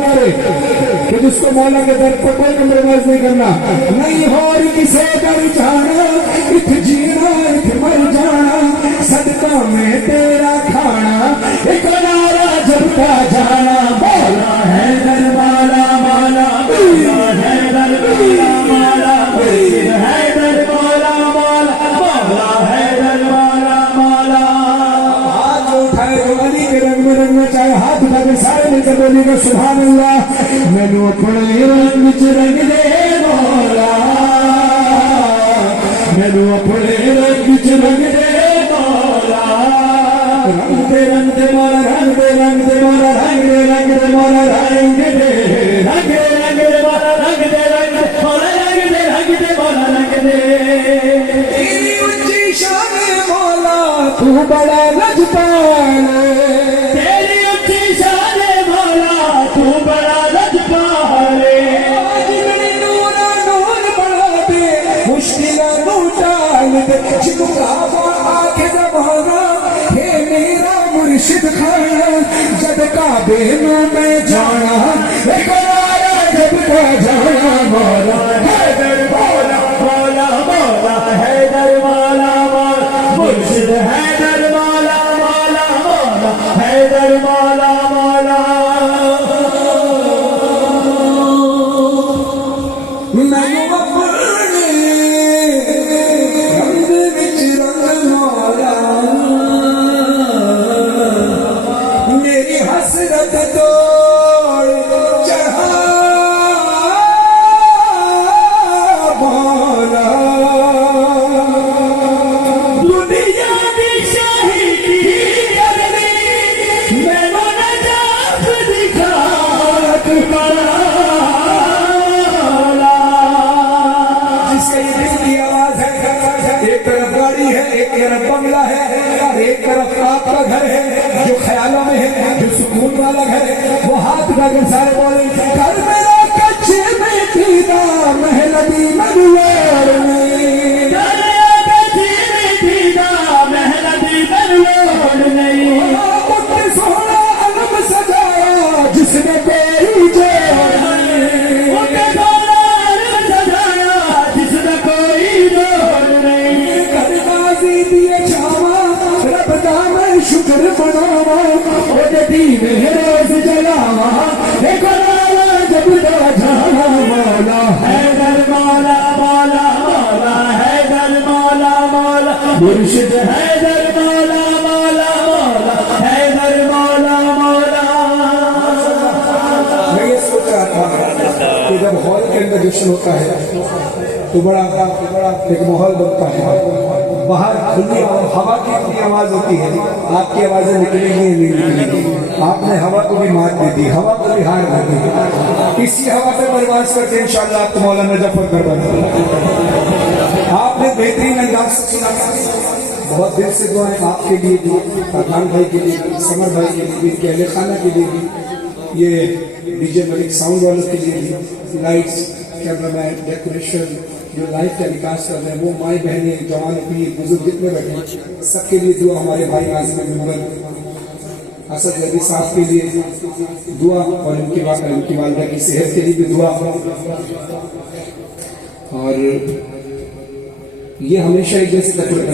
करे कि जिसको मौला के दर पर कोई कम्प्रोमाइज नहीं करना, नहीं हो किसे डर जाना, इत जीना इत मर जाना, सदका में तेरा खाना, एक नारा जबता जाना, मौला है दर वाला माला, मौला है दर वाला माला, है दर वाला माला, मौला है दर वाला माला। हाथ उठाए जो अली के रंग में रंगना चाहे, हाथ उठा के सारे मिलकर बोलेगा सुभान अल्लाह। मैनू अपने रंग च रंग दे मौला, मैनू अपने रंग च रंग दे मौला, रंग दे मौला, रंग दे मौला, रंग दे मौला, रंग दे मौला, रंग दे मौला, रंग दे मौला, रंग दे। तेरी ऊंची शान मौला तू बड़ा लजपाल, तेरी ऊंची शान मौला तू बड़ा लजपाल, नूरा नूर बढ़ा दे मुश्किल नू टाल दे, झुकावा आके जमाना हे मेरा मुर्शिद खाना, जब काबे नू मैं जाना, एक नारा जब का जाना, मौला हैदर मौला, मौला मौला हैदर मौला, मौला मुर्शिद हैदर मौला, मौला मौला हैदर मौला, मौला। मैनू अपने रंग विच रंग मौला, मेरी हसरत तोड़ चढ़ा मौला, दुनिया की शाही करनी मैनू नजात दिखा मौला। जिसके दिल की आवाज है, एक तरफ गाड़ी है, एक तरफ बंगला है, एक तरफ आपका घर है जो ख्यालों में है, जो सुकून वाला घर है, वो हाथ उठाकर सारे बोले घर मेरा कच्चे में दीदा महल दी मरुआर में, सोना अलम सजाया जिसने कोई जोड़ दिए छावा, रब दा मैं शुक्र मनावा, ओदे दीवे रोज जलावा, एक नारा जब दा जाना, मौला हैदर मौला, मौला मौला हैदर मौला, मौला मुर्शिद हैदर मौला, मौला मौला हैदर मौला, मौला। मैं ये सोच रहा था कि जब हॉल के अंदर जश्न होता है तो बड़ा एक माहौल बनता है, बाहर खुली हवा की इतनी आवाज होती है, आपकी आवाजें निकलेंगी नहीं निकलेंगी, आपने हवा को भी मात दे दी, हवा को भी हार दे दी, इसी हवा पे बर्बाद करके इंशाअल्लाह आपको मौलाना जफर कर बना। आपने बेहतरीन अंदाज से सुना, बहुत दिल से दुआएं आपके लिए भी, अदनान भाई के लिए, समर भाई के लिए, इनके अहले खाना के लिए भी, ये डीजे मलिक साउंड वालों के लिए भी, लाइट्स कैमरामैन डेकोरेशन जो लाइव टेलीकास्ट कर रहे हैं, वो माई बहनें जवान पीर बुजुर्ग जितने बैठे सबके लिए दुआ, हमारे भाई नाज़िम मेंबर असद रबी साहब के लिए दुआ, और उनकी वालिदा की सेहत के लिए भी दुआ। और ये हमेशा एक जैसे तकलीफ